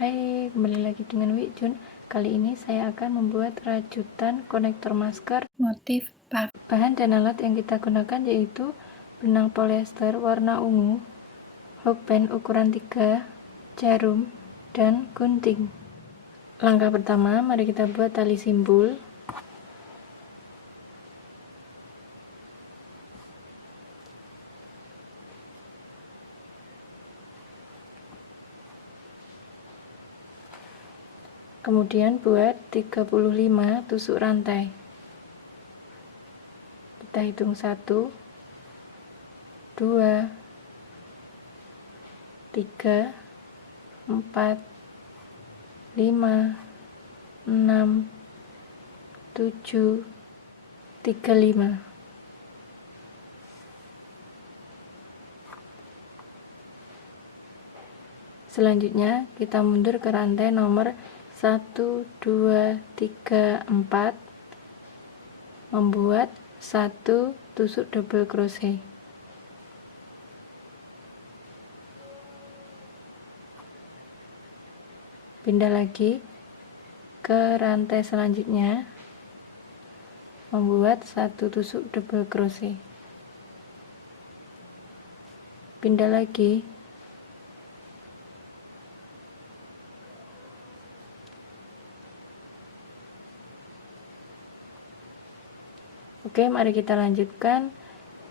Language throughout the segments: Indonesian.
Hai, kembali lagi dengan Wijun. Kali ini saya akan membuat rajutan konektor masker motif puff. Bahan dan alat yang kita gunakan yaitu benang polyester warna ungu, hokben ukuran 3, jarum, dan gunting. Langkah pertama, mari kita buat tali simpul. Kemudian buat 35 tusuk rantai. Kita hitung 1, 2, 3, 4, 5, 6, 7, 35. Selanjutnya kita mundur ke rantai nomor 1, 2, 3, 4, membuat 1 tusuk double crochet. Pindah lagi ke rantai selanjutnya, membuat 1 tusuk double crochet. Pindah lagi. Oke, mari kita lanjutkan.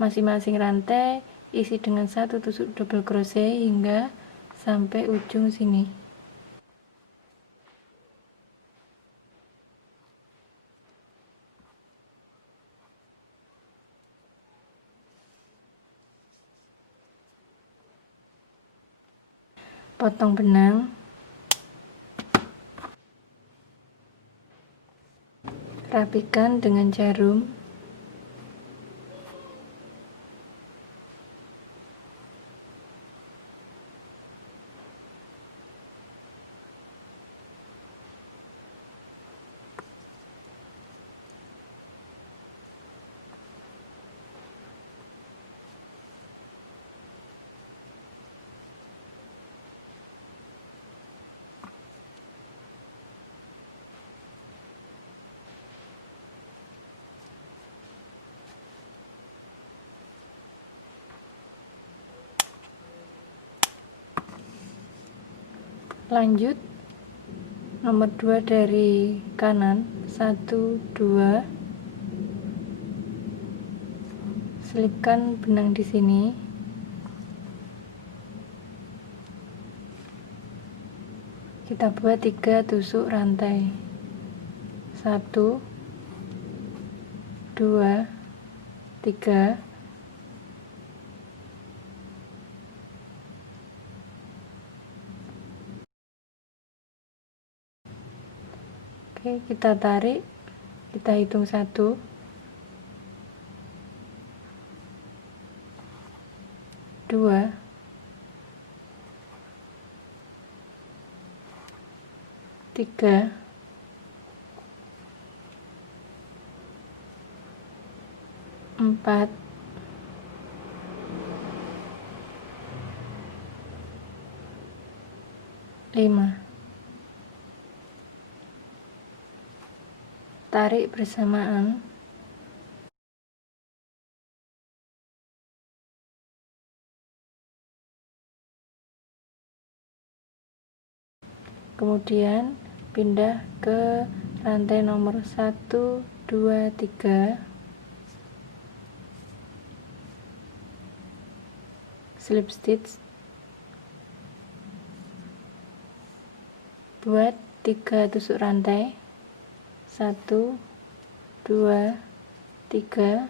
Masing-masing rantai isi dengan 1 tusuk double crochet hingga sampai ujung sini. Potong benang, rapikan dengan jarum. Lanjut nomor 2 dari kanan, 1, 2, selipkan benang di sini. Kita buat 3 tusuk rantai. 1, 2, 3. Oke, kita tarik, kita hitung 1, 2, 3, 4, 5. Tarik bersamaan. Kemudian pindah ke rantai nomor 1, 2, 3. Slip stitch. Buat 3 tusuk rantai. 1, 2, 3.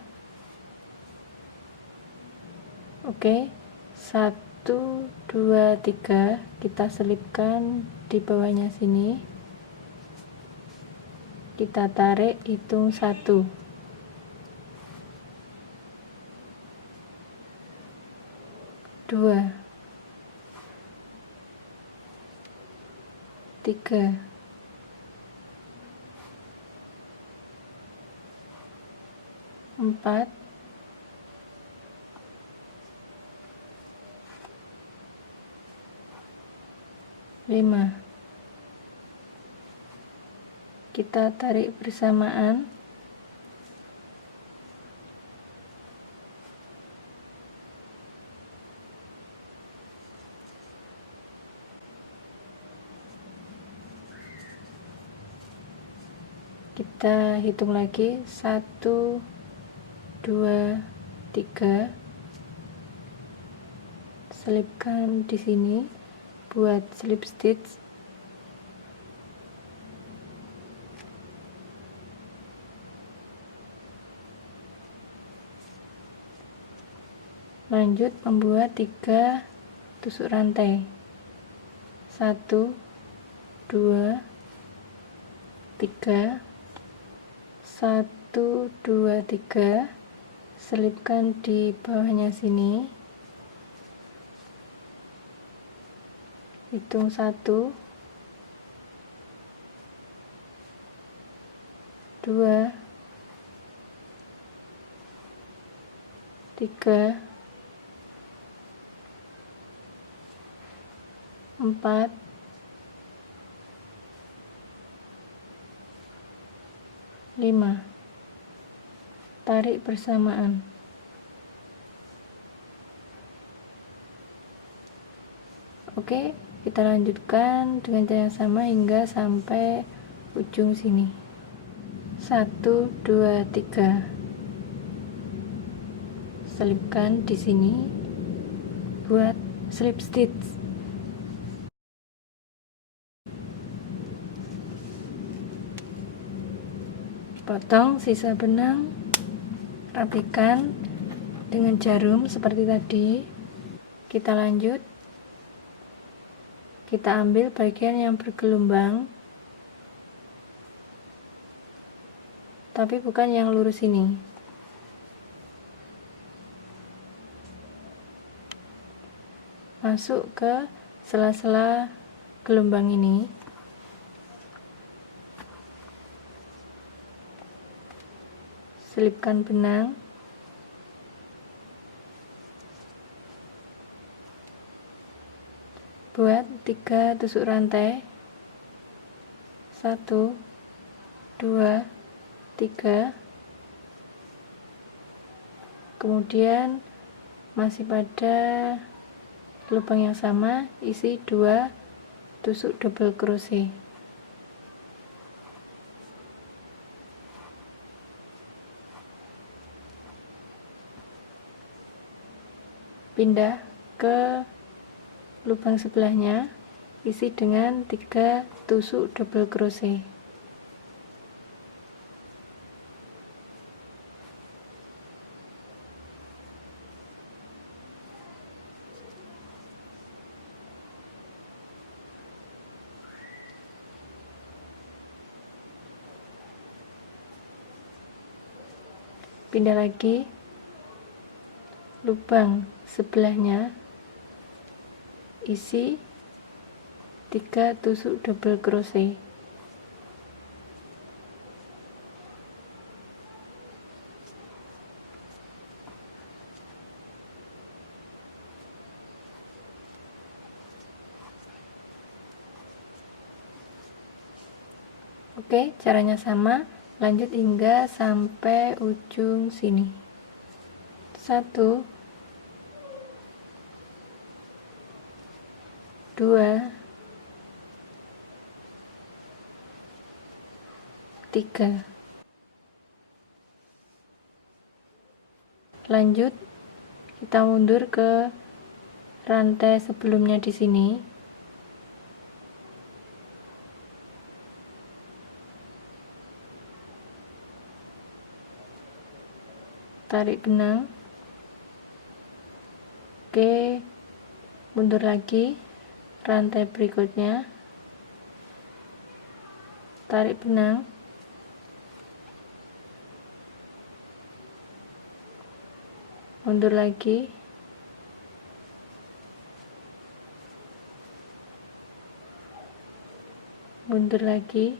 Oke, 1, 2, 3 kita selipkan di bawahnya sini. Kita tarik, hitung 1, 2, 3, 4, 5. kita tarik bersamaan. Kita hitung lagi 1 2 3, selipkan di sini buat slip stitch. Lanjut membuat 3 tusuk rantai. 1 2 3, 1 2 3, selipkan di bawahnya sini, hitung 1 2 3 4 5, tarik bersamaan. Oke, kita lanjutkan dengan cara yang sama hingga sampai ujung sini. 1 2 3, selipkan di sini buat slip stitch. Potong sisa benang, rapikan dengan jarum seperti tadi. Kita lanjut, kita ambil bagian yang bergelombang, tapi bukan yang lurus ini. Masuk ke sela-sela gelombang ini. Selipkan benang. Buat 3 tusuk rantai. 1 2 3. Kemudian masih pada lubang yang sama, isi 2 tusuk double crochet. Pindah ke lubang sebelahnya, isi dengan 3 tusuk double crochet. Pindah lagi lubang sebelahnya, isi 3 tusuk double crochet. Oke, caranya sama, lanjut hingga sampai ujung sini. 1 2 3. Lanjut, kita mundur ke rantai sebelumnya di sini. Tarik benang. Oke, mundur lagi rantai berikutnya, tarik benang, mundur lagi, mundur lagi,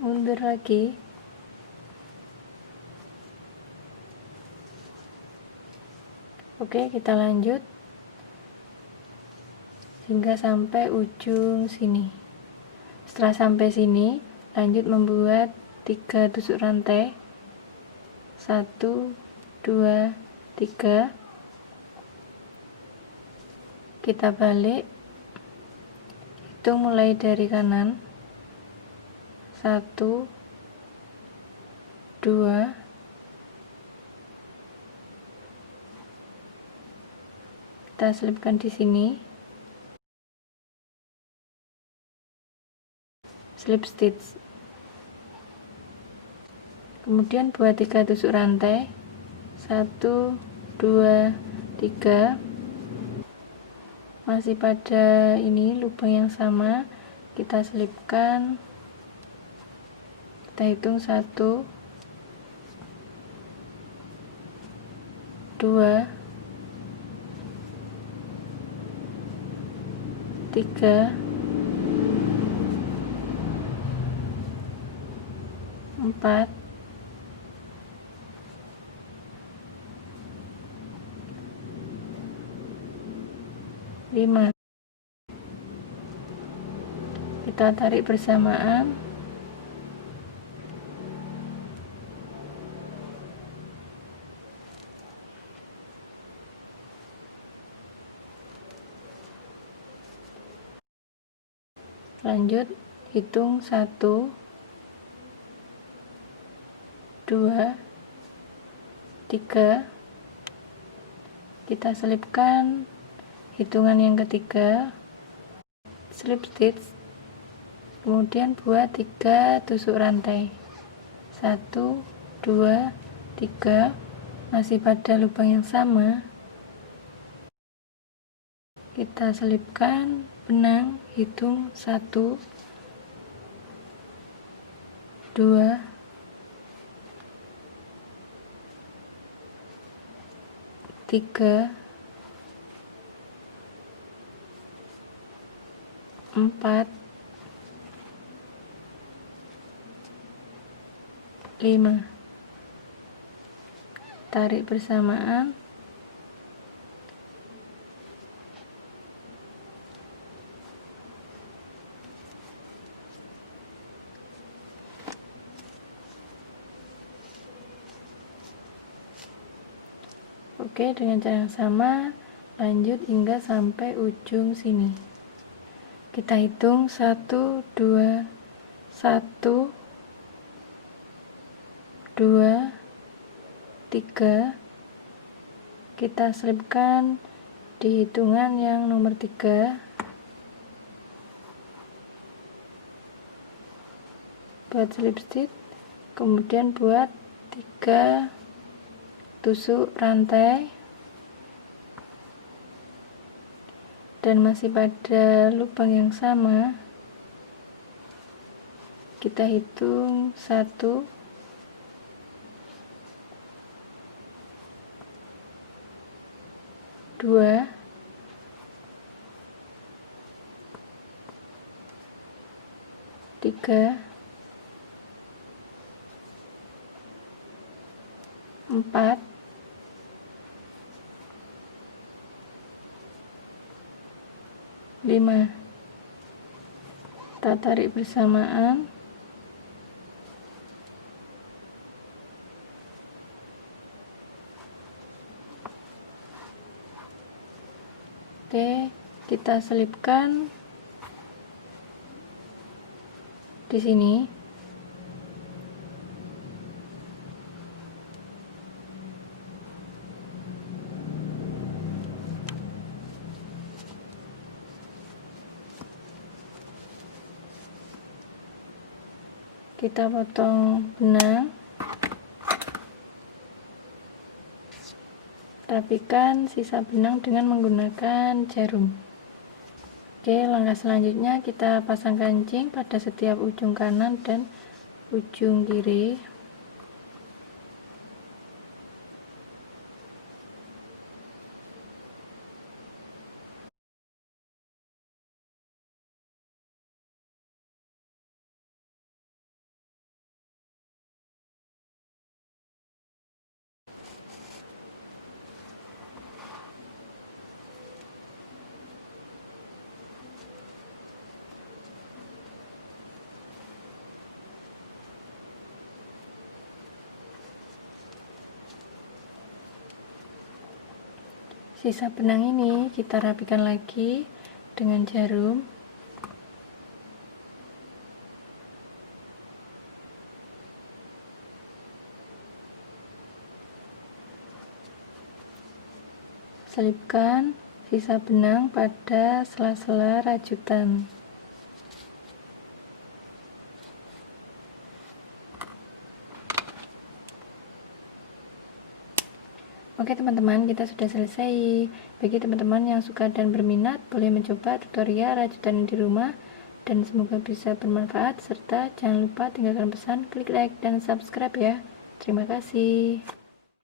mundur lagi, Oke, kita lanjut hingga sampai ujung sini. Setelah sampai sini, lanjut membuat 3 tusuk rantai. 1, 2, 3. Kita balik, hitung mulai dari kanan. 1, 2, kita selipkan di sini, slip stitch. Kemudian buat 3 tusuk rantai. 1, 2, 3. Masih pada ini lubang yang sama, kita selipkan. Kita hitung 1, 2, 3, 4, 5. Kita tarik bersamaan. Lanjut hitung 1, 2, 3. Kita selipkan hitungan yang ketiga, slip stitch. Kemudian buat 3 tusuk rantai. 1, 2, 3. Masih pada lubang yang sama, kita selipkan benang, hitung 1, 2, 3, 4, 5. Tarik bersamaan. Oke, dengan cara yang sama, lanjut hingga sampai ujung sini. Kita hitung 1, 2, 1, 2, 3. Kita selipkan di hitungan yang nomor 3. Buat slip stitch, kemudian buat 3 tusuk rantai, dan masih pada lubang yang sama, kita hitung 1, 2, 3, 4, 5. Kita tarik bersamaan. Oke, kita selipkan di sini. Kita potong benang, rapikan sisa benang dengan menggunakan jarum. Oke, langkah selanjutnya kita pasang kancing pada setiap ujung kanan dan ujung kiri. Sisa benang ini kita rapikan lagi dengan jarum. Selipkan sisa benang pada sela-sela rajutan. Oke teman-teman, kita sudah selesai. Bagi teman-teman yang suka dan berminat, boleh mencoba tutorial rajutan di rumah, dan semoga bisa bermanfaat, serta jangan lupa tinggalkan pesan, klik like, dan subscribe ya. Terima kasih.